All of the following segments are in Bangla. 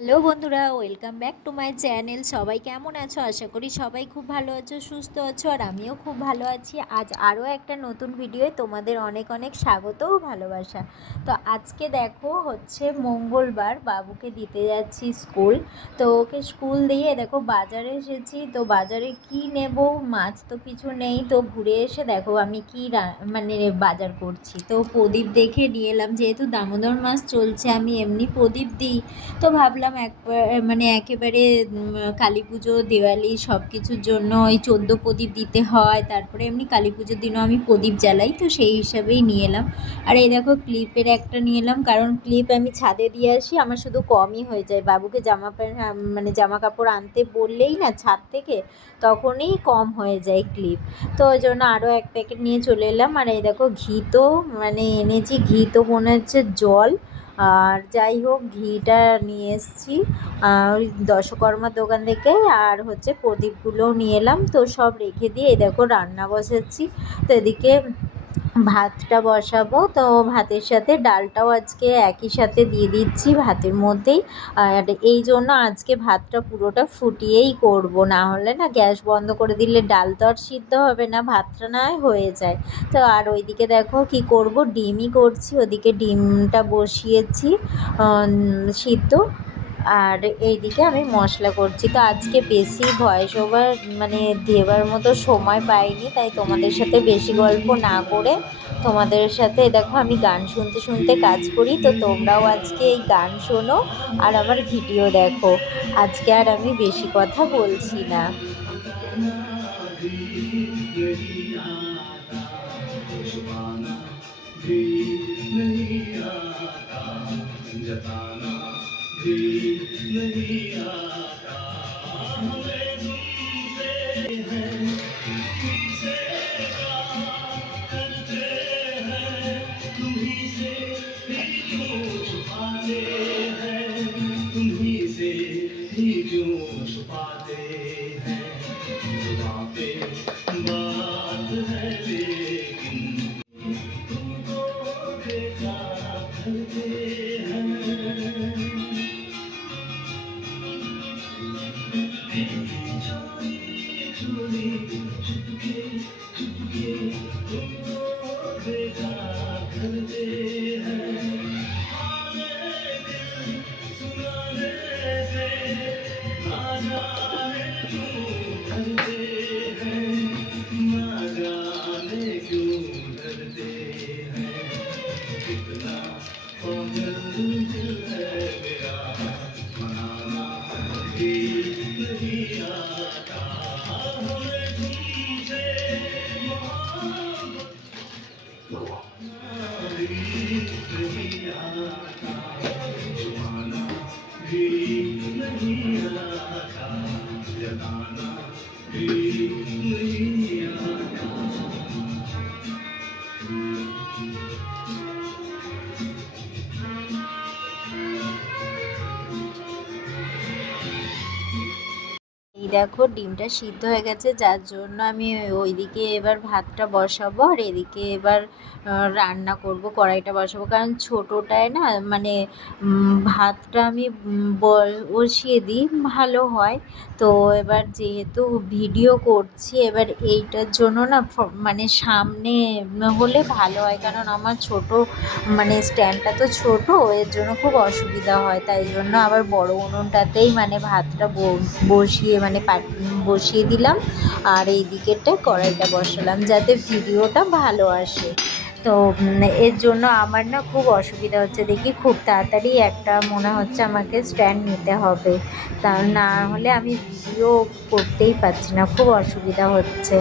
হ্যালো বন্ধুরা, welcome back to my channel. সবাই কেমন আছো? আশা করি সবাই খুব ভালো আছো, সুস্থ আছো, আর আমিও খুব ভালো আছি। আজ আরও একটা নতুন ভিডিওয়ে তোমাদের অনেক অনেক স্বাগত ও ভালোবাসা। তো আজকে দেখো হচ্ছে মঙ্গলবার, বাবুকে দিতে যাচ্ছি স্কুল। তো ওকে স্কুল দিয়ে দেখো বাজারে এসেছি। তো বাজারে কি নেব? মাছ তো কিছু নেই। তো ঘুরে এসে দেখো আমি কি মানে বাজার করছি। তো প্রদীপ দেখে নিয়ে এলাম, যেহেতু দামোদর মাছ চলছে, আমি এমনি প্রদীপ দিই। তো ভাবলাম একবার মানে একেবারে কালী পুজো, দিওয়ালি সব কিছুর জন্য ওই চোদ্দ প্রদীপ দিতে হয়, তারপরে এমনি কালী পুজোর দিনও আমি প্রদীপ জ্বালাই, তো সেই হিসাবেই নিয়ে এলাম। আর এই দেখো ক্লিপের একটা নিয়ে এলাম, কারণ ক্লিপ আমি ছাদে দিয়ে আসি, আমার শুধু কমই হয়ে যায়। বাবুকে জামা প্যান্ট মানে জামা কাপড় আনতে বললেই না ছাদ থেকে, তখনই কম হয়ে যায় ক্লিপ তো ওই জন্য আরও এক প্যাকেট নিয়ে চলে এলাম, আর এই দেখো ঘি তো মানে এনেছি, ঘি তো মনে হচ্ছে জল। আর যাই হোক, ঘিটা নিয়ে এসেছি। ওই দশকর্মার দোকান থেকে আর হচ্ছে প্রদীপগুলোও নিয়ে এলাম। তো সব রেখে দিয়ে এই দেখো রান্না বসাচ্ছি। তো এদিকে ভাতটা বসাবো। তো ভাতের সাথে ডালটাও আজকে একই সাথে দিয়ে দিচ্ছি ভাতের মধ্যেই। আর এই জন্য আজকে ভাতটা পুরোটা ফুটিয়েই করব। না হলে না গ্যাস বন্ধ করে দিলে ডাল তো আর সিদ্ধ হবে না, ভাতটা না হয় হয়ে যায়। তো আর ওইদিকে দেখো কি করব? ডিমই করছি, ওদিকে ডিমটা বসিয়েছি সিদ্ধ। আর এই দিকে আমি মশলা করছি। তো আজকে বেশি ভয়েস ওভার মানে দেবার মতো সময় পাইনি, তাই তোমাদের সাথে বেশি গল্প না করে তোমাদের সাথে, দেখো আমি গান শুনতে শুনতে কাজ করি, তো তোমরাও আজকে এই গান শোনো আর আমার ভিডিও দেখো। আজকে আর আমি বেশি কথা বলছি না। Amen. দেখো, ডিমটা সিদ্ধ হয়ে গেছে, যার জন্য আমি ওইদিকে এবার ভাতটা বসাবো আর এদিকে এবার রান্না করব, কড়াইটা বসাবো। কারণ ছোটোটায় না মানে ভাতটা আমি বসিয়ে দিই, ভালো হয়। তো এবার যেহেতু ভিডিও করছি, এবার এইটার জন্য না মানে সামনে হলে ভালো হয়। কারণ আমার ছোট মানে স্ট্যান্ডটা তো ছোট, এর জন্য খুব অসুবিধা হয়। তাই জন্য আবার বড় উনুনটাতেই মানে ভাতটা বসিয়ে মানে বসিয়ে দিলাম আর এই দিকেরটা কড়াইটা বসালাম যাতে ভিডিওটা ভালো আসে। তো এর জন্য আমার না খুব অসুবিধা হচ্ছে। দেখি খুব তাড়াতাড়ি একটা মনে হচ্ছে আমাকে স্ট্যান্ড নিতে হবে। তা না হলে আমি ভিডিও করতেই পারছি না। খুব অসুবিধা হচ্ছে।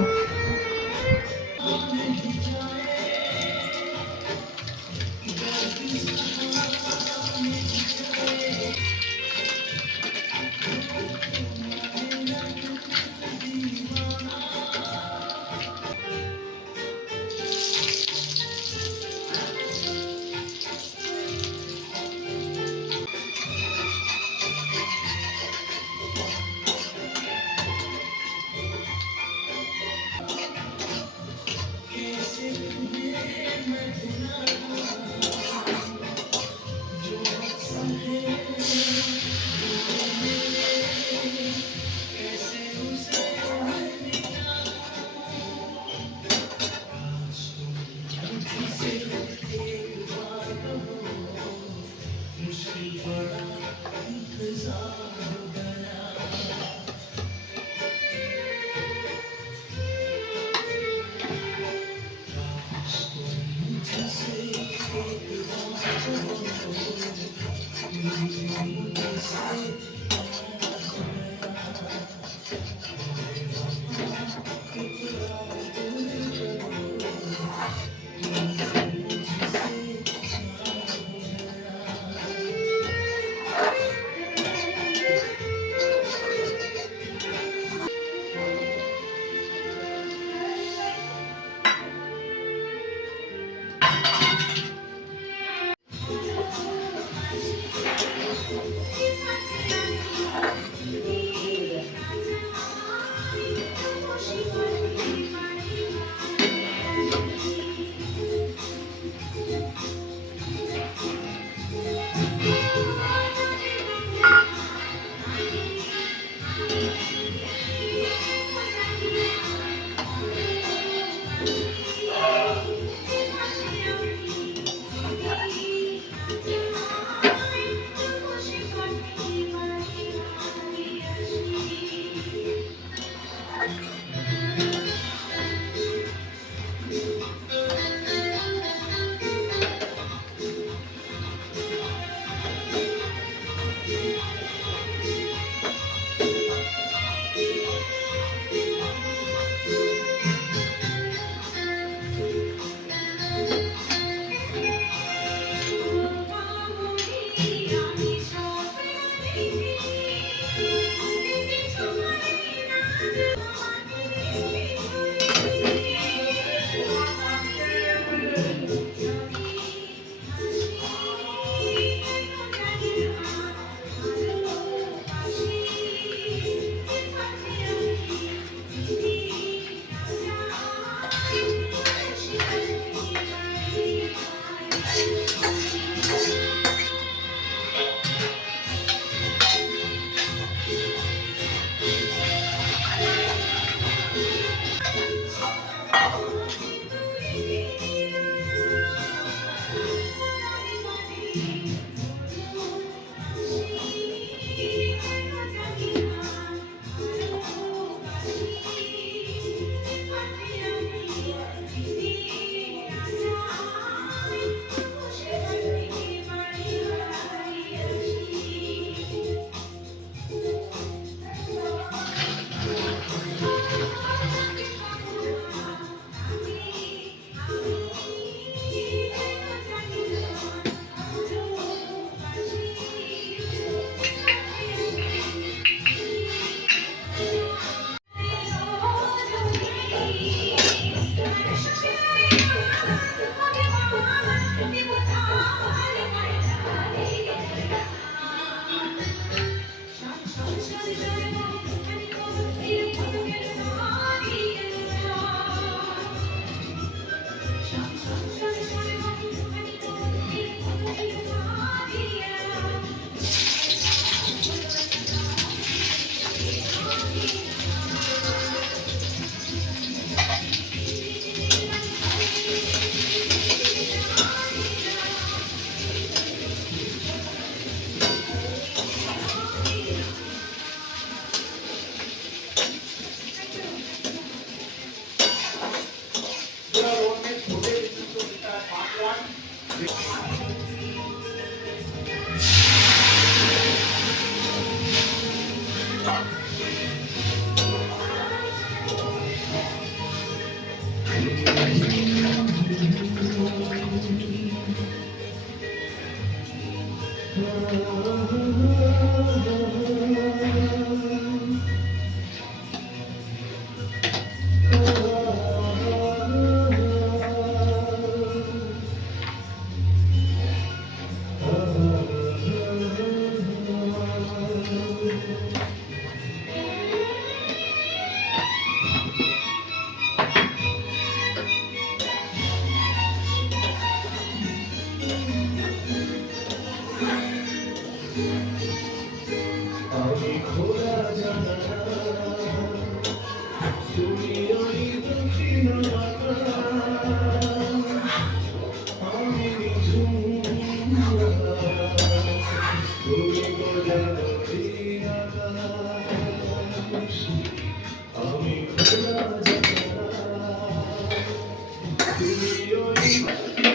よいしょ。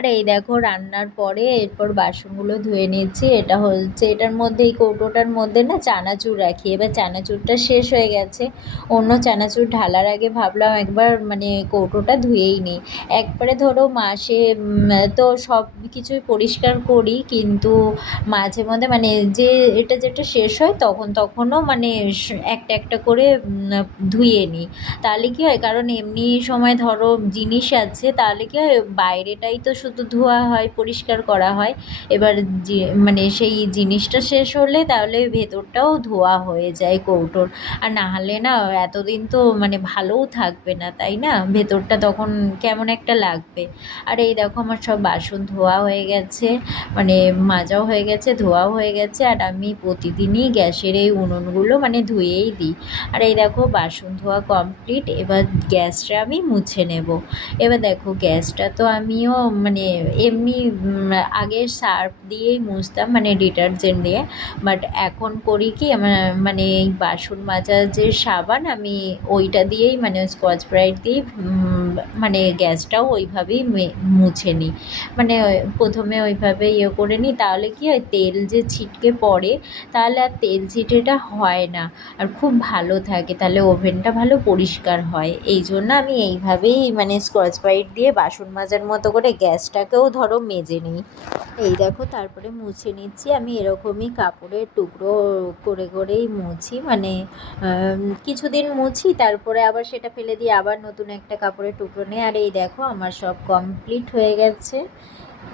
আর এই দেখো রান্নার পরে এরপর বাসনগুলো ধুয়ে নিচ্ছি। এটা হচ্ছে এটার মধ্যে এই কৌটোটার মধ্যে না চানাচুর রাখি। এবার চানাচুরটা শেষ হয়ে গেছে। অন্য চানাচুর ঢালার আগে ভাবলাম একবার মানে কৌটোটা ধুয়েই নিই। একবারে ধরো মাসে তো সব কিছুই পরিষ্কার করি কিন্তু মাঝে মধ্যে মানে যে এটা যেটা শেষ হয় তখন তখনও মানে একটা একটা করে ধুয়ে নিই। তাহলে কী হয়? কারণ এমনি সময় ধরো জিনিস আছে, তাহলে কী হয়? বাইরেটাই তো শুধু ধোয়া হয়, পরিষ্কার করা হয়। এবার যে মানে সেই জিনিসটা শেষ হলে তাহলে ভেতরটাও ধোয়া হয়ে যায় কৌটোর। আর না হলে না এতদিন তো মানে ভালোও থাকবে না, তাই না? ভেতরটা তখন কেমন একটা লাগবে। আর এই দেখো আমার সব বাসন ধোয়া হয়ে গেছে মানে মাজাও হয়ে গেছে, ধোয়াও হয়ে গেছে। আর আমি প্রতিদিনই গ্যাসের এই উনুনগুলো মানে ধুয়েই দিই। আর এই দেখো বাসন ধোয়া কমপ্লিট, এবার গ্যাসটা আমি মুছে নেব। এবার দেখো গ্যাসটা তো আমিও মানে এমনি আগে সার্ফ দিয়েই মুছতাম মানে ডিটারজেন্ট দিয়ে। বাট এখন করি কি মানে এই বাসন মাজার যে সাবান আমি ওইটা দিয়েই মানে স্কচ ব্রাইট উম, মানে গ্যাসটাও ওইভাবেই মুছে নিই। মানে প্রথমে ওইভাবে ইয়ে করে নিই তাহলে কি হয় তেল যে ছিটকে পড়ে তাহলে আর তেল ছিটেটা হয় না। আর খুব ভালো থাকে তাহলে ওভেনটা ভালো পরিষ্কার হয়। এই জন্য আমি এইভাবেই মানে স্কচ ব্রাইট দিয়ে বাসন মাজার মতো করে গ্যাসটাকেও ধরো মেজে নিই। এই দেখো, তারপরে মুছে নিচ্ছি। আমি এরকমই কাপড়ের টুকরো করে করেই মুছি। মানে কিছুদিন মুছি, তারপরে আবার সেটা ফেলে দিয়ে আবার নতুন একটা কাপড়ের টুকরো নিই। আর এই দেখো, আমার সব কমপ্লিট হয়ে গেছে।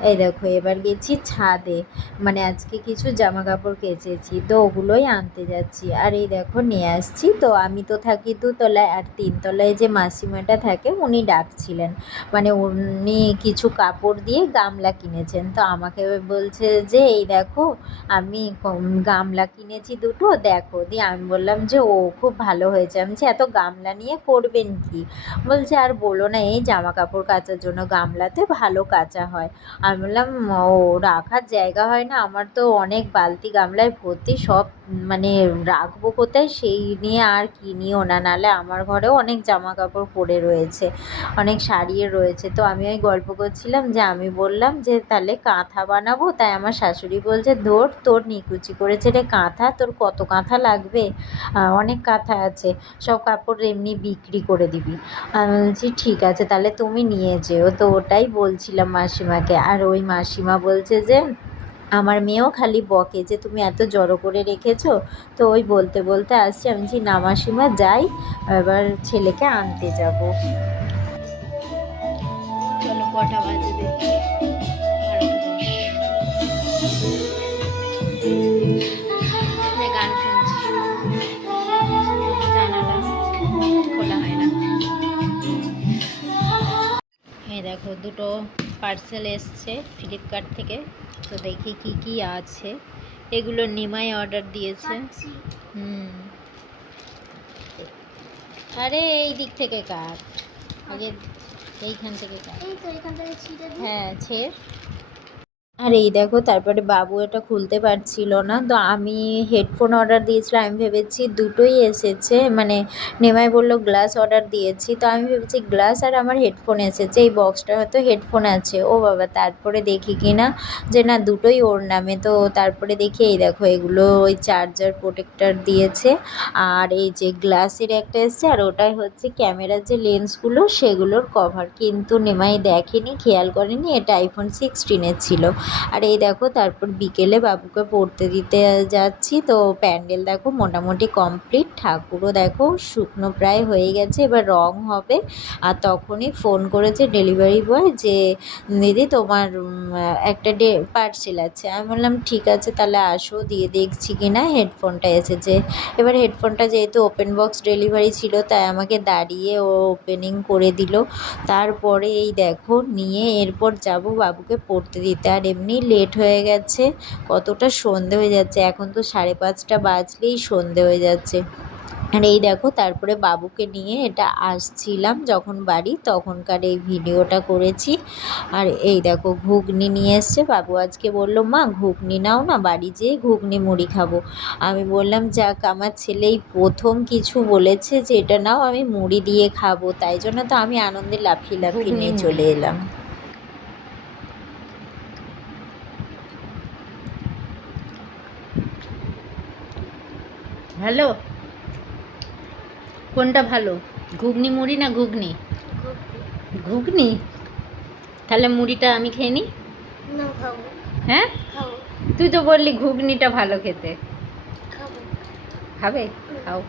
এই দেখো, এবার গেছি ছাদে। মানে আজকে কিছু জামা কাপড় কেচেছি, তো ওগুলোই আনতে যাচ্ছি। আর এই দেখো, নিয়ে আসছি। তো আমি তো থাকি দুতলায়, আর তিনতলায় যে মাসিমাটা থাকে, উনি ডাকছিলেন। মানে উনি কিছু কাপড় দিয়ে গামলা কিনেছেন। তো আমাকে বলছে যে, এই দেখো, আমি গামলা কিনেছি দুটো, দেখো। দিয়ে আমি বললাম যে, ও, খুব ভালো হয়েছে। আমি এত গামলা নিয়ে করবেন কি? বলছে, আর বলো না, এই জামা কাপড় কাচার জন্য গামলাতে ভালো কাচা হয়। আমি বললাম, ও, রাখার জায়গা হয় না? আমার তো অনেক বালতি গামলায় ভর্তি সব মানে রাখব কোথায়? সেই নিয়ে আর কিনিও না? নাহলে আমার ঘরেও অনেক জামা কাপড় পড়ে রয়েছে, অনেক শাড়িও রয়েছে। তো আমি ওই গল্প করছিলাম যে আমি বললাম যে, তাহলে কাঁথা বানাবো? তাই আমার শাশুড়ি বলছে, ধর, তোর নিকুচি করেছে রে কাঁথা, তোর কত কাঁথা লাগবে? অনেক কাঁথা আছে, সব কাপড় এমনি বিক্রি করে দিবি। আমি বলছি, ঠিক আছে, তাহলে তুমি নিয়ে যেও। তো ওটাই বলছিলাম মাসিমাকে। আর ওই মাসিমা বলছে যে, আমার মেয়েও খালি বকে যে তুমি এত জড়ো করে রেখেছো। তো ওই বলতে বলতে আসছি, আমি যে না মাসিমা, যাই, এবার ছেলেকে আনতে যাব। জানালা হয় না। দেখো, দুটো পার্সেল এসছে ফ্লিপকার্ট থেকে। তো দেখি কি কি আছে। এগুলো নিমাই অর্ডার দিয়েছে। হুম। আরে এই দিক থেকে কাট। আগে এইখান থেকে কাট। এই তো এখান থেকে ছিঁড়ে হ্যাঁ ছেড়। আর এই দেখো, তারপরে বাবু এটা খুলতে পারছিল না। তো আমি হেডফোন অর্ডার দিয়েছিলাম, আমি ভেবেছি দুটোই এসেছে। মানে নেমাই বলল গ্লাস অর্ডার দিয়েছি। তো আমি ভেবেছি গ্লাস আর আমার হেডফোন এসেছে, এই বক্সটা হয়তো হেডফোন আছে। ও বাবা, তারপরে দেখি কি না? যে না, দুটোই ওর নামে। তো তারপরে দেখি, এই দেখো, এগুলো ওই চার্জার প্রোটেক্টার দিয়েছে। আর এই যে গ্লাসের একটা এসছে, আর ওটাই হচ্ছে ক্যামেরার যে লেন্সগুলো সেগুলোর কভার কিন্তু নেমাই দেখেনি, খেয়াল করেনি, এটা আইফোন সিক্সটিনের ছিল। আর এই দেখো, তারপর বিকেলে বাবুকে পড়তে দিতে যাচ্ছি। তো প্যান্ডেল দেখো মোটামুটি কমপ্লিট। ঠাকুরও দেখো, শুকনো প্রায় হয়ে গেছে, এবার রং হবে। আর তখনই ফোন করেছে ডেলিভারি বয় যে, দিদি তোমার একটা ডে, পার্সেল আছে। আমি বললাম, ঠিক আছে, তাহলে আসো, দিয়ে দেখছি কি না হেডফোনটা এসেছে। এবার হেডফোনটা যেহেতু ওপেন বক্স ডেলিভারি ছিল, তাই আমাকে দাঁড়িয়ে ও ওপেনিং করে দিল। তারপরে এই দেখো, নিয়ে এরপর যাব বাবুকে পড়তে দিতে। আর এমনি লেট হয়ে গেছে কতটা সন্ধে হয়ে যাচ্ছে এখন তো সাড়ে পাঁচটা বাজলেই সন্ধে হয়ে যাচ্ছে। আর এই দেখো তারপরে বাবুকে নিয়ে এটা আসছিলাম যখন বাড়ি তখনকার এই ভিডিওটা করেছি। আর এই দেখো ঘুগনি নিয়ে এসছে বাবু আজকে বলল মা ঘুগনি নাও না বাড়ি যেয়ে ঘুগনি মুড়ি খাব। আমি বললাম যাক আমার ছেলেই প্রথম কিছু বলেছে যে এটা নাও আমি মুড়ি দিয়ে খাব। তাই জন্য তো আমি আনন্দে লাফিয়ে লাফিয়ে নিয়ে। চলে এলাম। ভালো? কোনটা ভালো? ঘুগনি মুড়ি না ঘুগনি? ঘুগনি। তাহলে মুড়িটা আমি খেয়ে নিই হ্যাঁ? তুই তো বললি ঘুগনিটা ভালো খেতে। খাবে। খাও।